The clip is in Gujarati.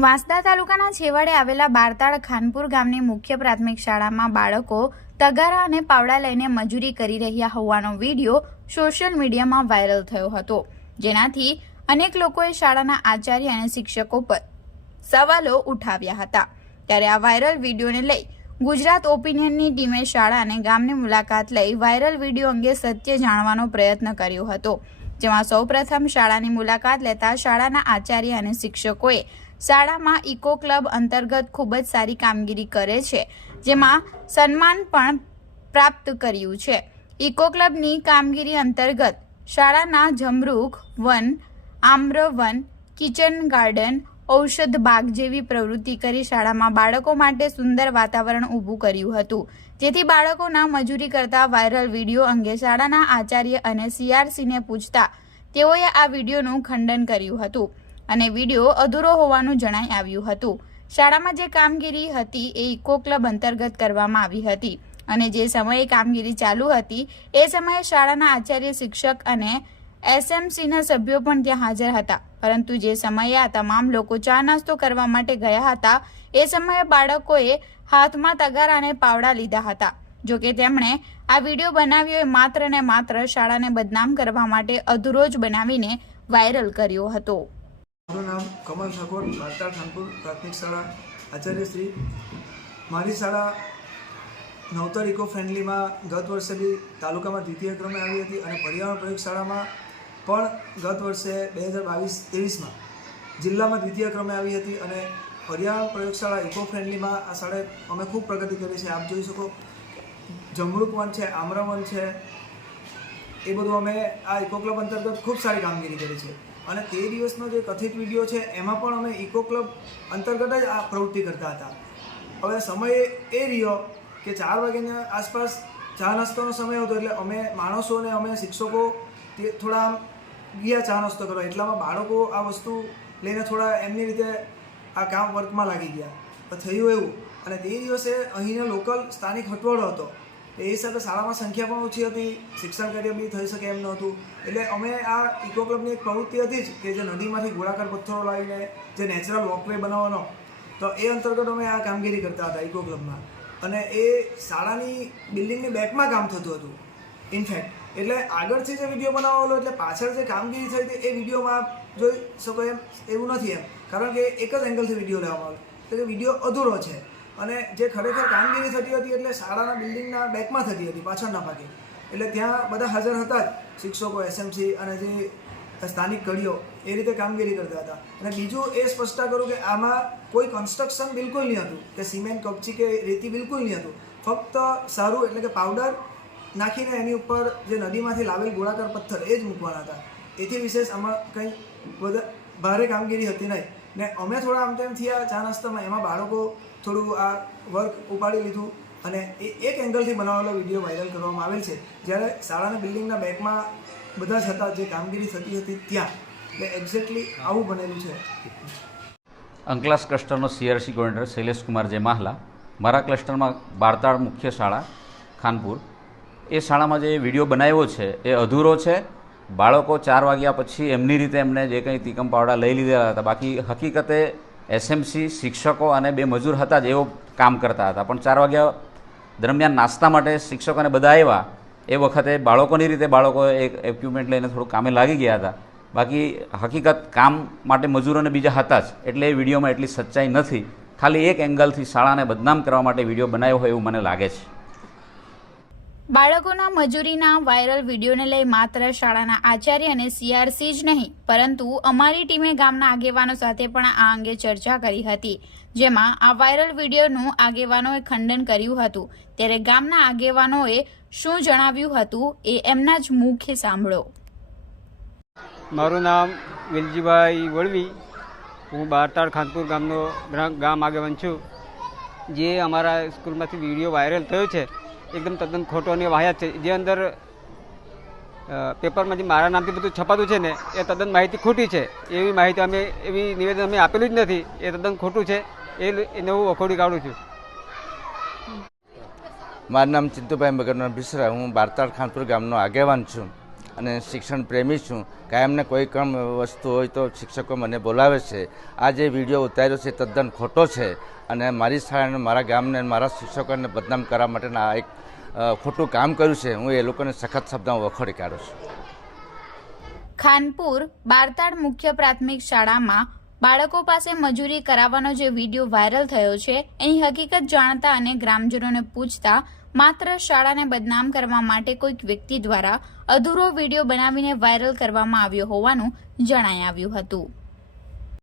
વાંસદા તાલુકાના છેવાડે આવેલા બારતાળ ખાનપુર ગામની મુખ્ય પ્રાથમિક શાળામાં બાળકો તગારા અને પાવડા લઈને મજૂરી કરી રહ્યા હોવાનો વિડીયો સોશિયલ મીડિયામાં વાયરલ થયો હતો, જેનાથી અનેક લોકોએ શાળાના આચાર્ય અને શિક્ષકો પર સવાલો ઉઠાવ્યા હતા। ત્યારે આ વાયરલ વિડીયોને લઈ ગુજરાત ઓપિનિયનની ટીમે શાળા અને ગામની મુલાકાત લઈ વાયરલ વિડીયો અંગે સત્ય જાણવાનો પ્રયત્ન કર્યો હતો, જેમાં સૌપ્રથમ શાળાની મુલાકાત લેતા શાળાના આચાર્ય અને શિક્ષકોએ શાળામાં ઇકો ક્લબ અંતર્ગત ખૂબ જ સારી કામગીરી કરે છે, જેમાં સન્માન પણ પ્રાપ્ત કર્યું છે। ઇકો ક્લબની કામગીરી અંતર્ગત શાળાના જમરૂખ વન, આમ્ર વન, કિચન ગાર્ડન, ઔષધ બાગ જેવી પ્રવૃત્તિ કરી શાળામાં બાળકો માટે સુંદર વાતાવરણ ઊભું કર્યું હતું, જેથી બાળકોના મજૂરી કરતા વાયરલ વિડીયો અંગે શાળાના આચાર્ય અને CRCને પૂછતા તેઓએ આ વિડીયોનું ખંડન કર્યું હતું અને વિડીયો અધૂરો હોવાનું જણાઈ આવ્યું હતું। શાળામાં જે કામગીરી હતી એ ઇકો ક્લબ અંતર્ગત કરવામાં આવી હતી અને જે સમયે કામગીરી ચાલુ હતી એ સમયે શાળાના આચાર્ય, શિક્ષક અને SMCના સભ્યો પણ ત્યાં હાજર હતા, પરંતુ જે સમયે આ તમામ લોકો ચા નાસ્તો કરવા માટે ગયા હતા એ સમયે બાળકોએ હાથમાં તગારા અને પાવડા લીધા હતા। જોકે તેમણે આ વિડીયો બનાવ્યો એ માત્ર ને માત્ર શાળાને બદનામ કરવા માટે અધૂરો જ બનાવીને વાયરલ કર્યો હતો। મારું નામ કમલ ઠાકોર, બારતાળ ખાનપુર પ્રાથમિક શાળા આચાર્ય શ્રી। મારી શાળા નવતર ઇકો ફ્રેન્ડલીમાં ગત વર્ષે બી તાલુકામાં દ્વિતીય ક્રમે આવી હતી અને પર્યાવરણ પ્રયોગશાળામાં પણ ગત વર્ષે 2022-23માં જિલ્લામાં દ્વિતીય ક્રમે આવી હતી અને પર્યાવરણ પ્રયોગશાળા ઇકો ફ્રેન્ડલીમાં આ શાળાએ અમે ખૂબ પ્રગતિ કરી છે। આપ જોઈ શકો, જમરૂક વન છે, આમ્ર વન છે, એ બધું અમે આ ઇકો ક્લબ અંતર્ગત ખૂબ સારી કામગીરી કરી છે અને તે દિવસનો જે કથિત વિડીયો છે એમાં પણ અમે ઇકો ક્લબ અંતર્ગત જ આ પ્રવૃત્તિ કરતા હતા। હવે સમય એ રહ્યો કે 4 વાગ્યાના આસપાસ ચા નાસ્તાનો સમય હતો, એટલે અમે માણસોને અમે શિક્ષકો તે થોડા ગયા ચા નાસ્તો કરવા, એટલામાં બાળકો આ વસ્તુ લઈને થોડા એમની રીતે આ કામ વર્કમાં લાગી ગયા, તો થયું એવું। અને તે દિવસે અહીંનો લોકલ સ્થાનિક હટવાડો હતો, એ હિસાબે શાળામાં સંખ્યા પણ ઓછી હતી, શિક્ષણ કાર્ય બી થઈ શકે એમ નહોતું, એટલે અમે આ ઇકો ક્લબની એક પ્રવૃત્તિ હતી જ કે જે નદીમાંથી ગોળાકાર પથ્થરો લાવીને જે નેચરલ વોકવે બનાવવાનો, તો એ અંતર્ગત અમે આ કામગીરી કરતા હતા ઇકો ક્લબમાં અને એ શાળાની બિલ્ડિંગની બેકમાં કામ થતું હતું ઇનફેક્ટ। એટલે આગળથી જે વિડીયો બનાવેલો એટલે પાછળ જે કામગીરી થઈ હતી એ વિડીયોમાં જોઈ શકો એમ એવું નથી એમ, કારણ કે એક જ એંગલથી વિડીયો લેવામાં આવ્યો, એટલે કે વિડીયો અધૂરો છે અને જે ખરેખર કામગીરી થતી હતી એટલે શાળાના બિલ્ડિંગના બેકમાં થતી હતી, પાછળના ભાગે, એટલે ત્યાં બધા હાજર હતા જ શિક્ષકો, SMC અને જે સ્થાનિક કડીઓ એ રીતે કામગીરી કરતા હતા। અને બીજું એ સ્પષ્ટતા કરું કે આમાં કોઈ કન્સ્ટ્રક્શન બિલકુલ નહીં હતું, કે સિમેન્ટ, કપચી કે રેતી બિલકુલ નહીં હતું, ફક્ત સારું એટલે કે પાવડર નાખીને એની ઉપર જે નદીમાંથી લાવેલ ગોળાકાર પથ્થર એ જ મૂકવાના હતા। એથી વિશેષ આમાં કંઈ ભારે કામગીરી હતી નહીં ને અમે થોડા આમ તેમ થયા ચા નાસ્તામાં, એમાં બાળકો થોડું આ વર્ક ઉપાડી લીધું અને એ એક એંગલથી બનાવેલો વિડીયો વાયરલ કરવામાં આવેલ છે, જ્યારે શાળાના બિલ્ડિંગના બેકમાં બધા જ હતા જે કામગીરી થતી હતી ત્યાં, એટલે એક્ઝેક્ટલી આવું બનેલું છે। અંકલાસ ક્લસ્ટરનો CRC કોર્ડિનેટર શૈલેષ કુમાર જે માહલા, મારા ક્લસ્ટરમાં બારતાળ મુખ્ય શાળા ખાનપુર, એ શાળામાં જે વિડીયો બનાવ્યો છે એ અધૂરો છે। બાળકો 4 વાગ્યા પછી એમની રીતે એમને જે કંઈ તીકમ પાવડા લઈ લીધેલા હતા, બાકી હકીકતે SMC, શિક્ષકો અને 2 મજૂર હતા જ એવો કામ કરતા હતા, પણ 4 વાગ્યા દરમિયાન નાસ્તા માટે શિક્ષકોને બધા આવ્યા એ વખતે બાળકોની રીતે બાળકો એક ઇક્વિપમેન્ટ લઈને થોડું કામે લાગી ગયા હતા, બાકી હકીકત કામ માટે મજૂરોને બીજા હતા જ, એટલે એ વિડીયોમાં એટલી સચ્ચાઈ નથી, ખાલી એક એંગલથી શાળાને બદનામ કરવા માટે વિડીયો બનાવ્યો હોય એવું મને લાગે છે। બાળકોના મજૂરીના વાયરલ વિડીયોને લઈ માત્ર શાળાના આચાર્ય અને CRC જ નહીં, પરંતુ અમારી ટીમે ગામના આગેવાનો સાથે પણ આ અંગે ચર્ચા કરી હતી, જેમાં આ વાયરલ વિડીયોનું આગેવાનોએ ખંડન કર્યું હતું। ત્યારે ગામના આગેવાનોએ શું જણાવ્યું હતું એ એમના જ મુખે સાંભળો। મારું નામ વેલજીભાઈ વળવી, હું બારતાળ ખાનપુર ગામનો ગામ આગેવાન છું। જે અમારા સ્કૂલમાંથી વિડીયો વાયરલ થયો છે એકદમ તદ્દન ખોટો અને વાહિયાત છે। જે અંદર પેપરમાં જે મારા નામથી બધું છપાતું છે ને એ તદ્દન માહિતી ખોટી છે, એવી માહિતી એવી નિવેદન અમે આપેલું જ નથી, એ તદ્દન ખોટું છે, એને હું વખોડી કાઢું છું। મારું નામ ચિંતુભાઈ મગનભાઈ બિસરા, હું બારતાળ ખાનપુર ગામનો આગેવાન છું। અને શિક્ષણ પ્રેમી છું. કાયમને કોઈ પણ વસ્તુ હોય તો શિક્ષકો મને બોલાવે છે. આ જે વિડીયો ઉતાર્યો છે તદ્દન ખોટો છે અને મારી શાળાને, મારા ગામને, મારા શિક્ષકોને બદનામ કરવા માટેના આ એક ખોટું કામ કર્યું છે. હું એ લોકોને સખત શબ્દમાં વખોડી કાઢું છું. ખાનપુર બારતાડ મુખ્ય પ્રાથમિક શાળામાં બાળકો પાસે મજૂરી કરાવવાનો જે વિડીયો વાયરલ થયો છે એની હકીકત જાણતા અને ગ્રામજનોને પૂછતા માત્ર શાળાને બદનામ કરવા માટે કોઈક વ્યક્તિ દ્વારા અધૂરો વિડીયો બનાવીને વાયરલ કરવામાં આવ્યો હોવાનું જણાઈ આવ્યું હતું.